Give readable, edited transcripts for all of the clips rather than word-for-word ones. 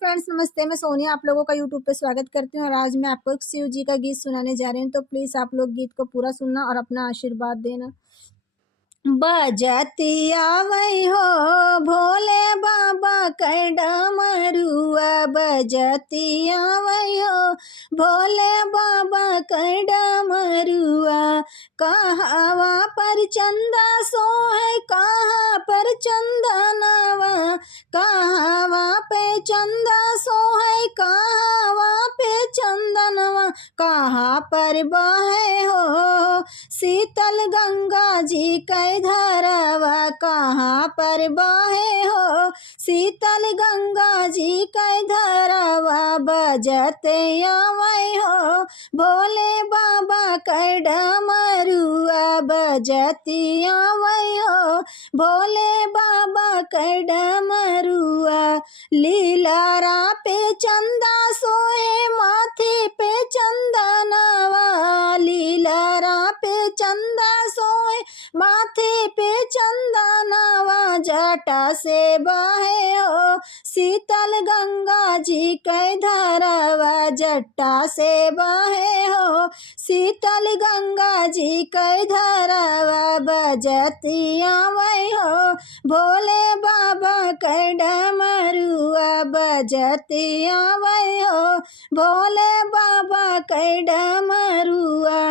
Friends नमस्ते, मैं सोनिया आप लोगों का यूट्यूब पे स्वागत करती हूँ और आज मैं आपको एक शिव जी का गीत सुनाने जा रही हूँ। तो प्लीज़ आप लोग गीत को पूरा सुनना और अपना आशीर्वाद देना। बजतिया वही हो भोले बाबा के डमरुआ, बजतिया वही हो भोले बाबा के डमरुआ। कहावा पर चंदा सोहे कहाँ पर चंदनवा, कहावा पे चंदा सोहे कहावा पे चंदनवा। कहाँ पर बहे हो शीतल गंगा जी के धरवा, कहाँ पर बहे हो शीतल गंगा जी के धरवा। बजते आवै हो भोले बाबा के डमरुआ, बजती आवै हो भोले बाबा के डमरुआ। लीलारा पे चंदा सोहे माथे पे चंदनवा, लीलारा पे चंदा सोए माथे पे चंदनवा। जटा से बहे हो शीतल गंगा जी के धरवा, जटा से बहे हो शीतल गंगा जी के धरवा। बजती आवै हो भोले बाबा के डमरुआ, बजती आवै हो भोले बाबा के डमरुआ।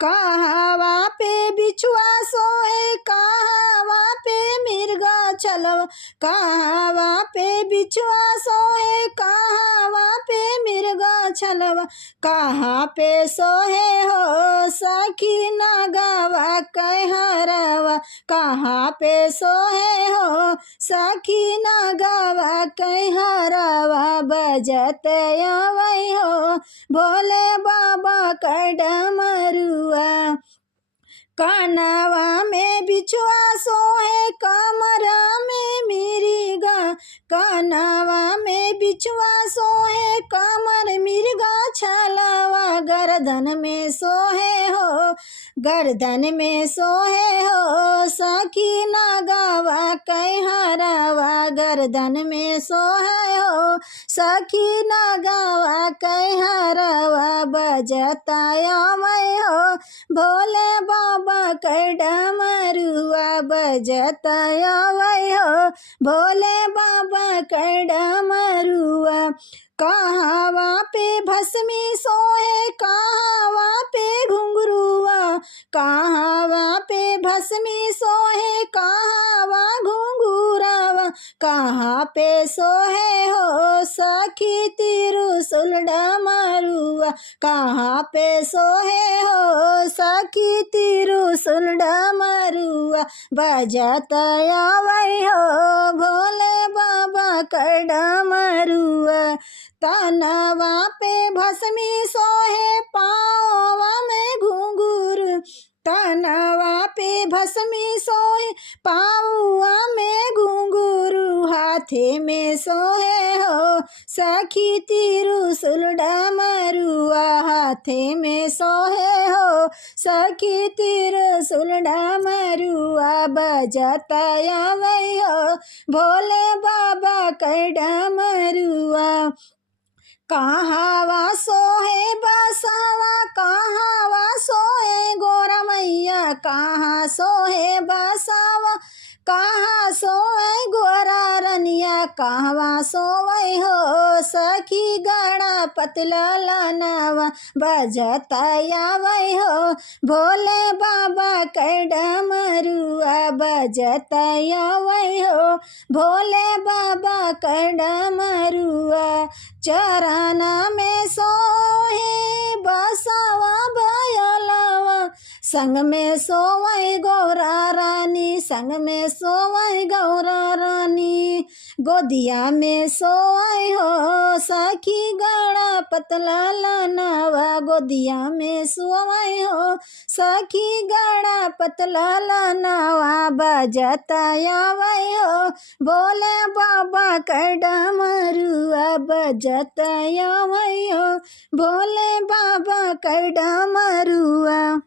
कहावा पे बिछुआ सोए कहावा पे मिर्गा चलवा, कहावा पे बिछुआ सोए कहावा पे मिर्गा चलवा। कहाँ पे सोहे हो सखी नागवा कहरवा, कहाँ पे सोहे हो सखी नागवा कहरवा। बजते आवै हो भोले बाबा के डमरुआ। कानवा में बिछुआ सोहे कमरा में मिर्गा, कानवा में बिछुआ सोहे कमर मिर्गा छलवा। गर्दन में सोहे हो गर्दन में सोहे हो सखी नागवा कहरवा, गर्दन में सोहे हो सखी नागवा कहरवा। बजता आवै हो भोले बाबा के डमरुआ, बजता आवै हो भोले बाबा के डमरुआ। कहावा पे भस्मी सोहे कहावा पे घुंघरुआ, कहावा पे भस्मी सोहे कहावा घुंघुरवा। कहाँ पे सोहे हो सखी त्रिशूल डमरुआ, कहाँ पे सोहे हो सखी त्रिशूल डमरुआ। बजता आवै हो भोले बाबा के डमरुआ। तनवा पे भस्मी सोहे पाँवा में घुंघरू, तनवा पे भस्मी सोहे पाँवा में घुंघरू। हाथे में सोहे हो सखी त्रिशूल डमरुआ, हाथे में सोहे हो सखी त्रिशूल डमरुआ। बजता आवै हो भोले बाबा के डमरुआ। कहावा सोहे बसवा कहावा सोहे गोरा मैया, कहाँ सोहे बसवा कहाँ सोए गोरा रनिया। कहवा सोवै हो सखी गड़ा पतला लानवा। बजता आवै हो भोले बाबा के डमरुआ, बजता आवै हो भोले बाबा के डमरुआ। चरण में सोहे बसवा बयलवा, संग में सोवै गौरा रानी, संग में सोवै गौरा रानी। गोदिया में सोवै हो सखी गड़ा पतला लानवा, गोदिया में सोवै हो सखी गड़ा पतला लानवा। बजता आवै हो भोले बाबा के डमरुआ, बजता आवै हो भोले बाबा के डमरुआ।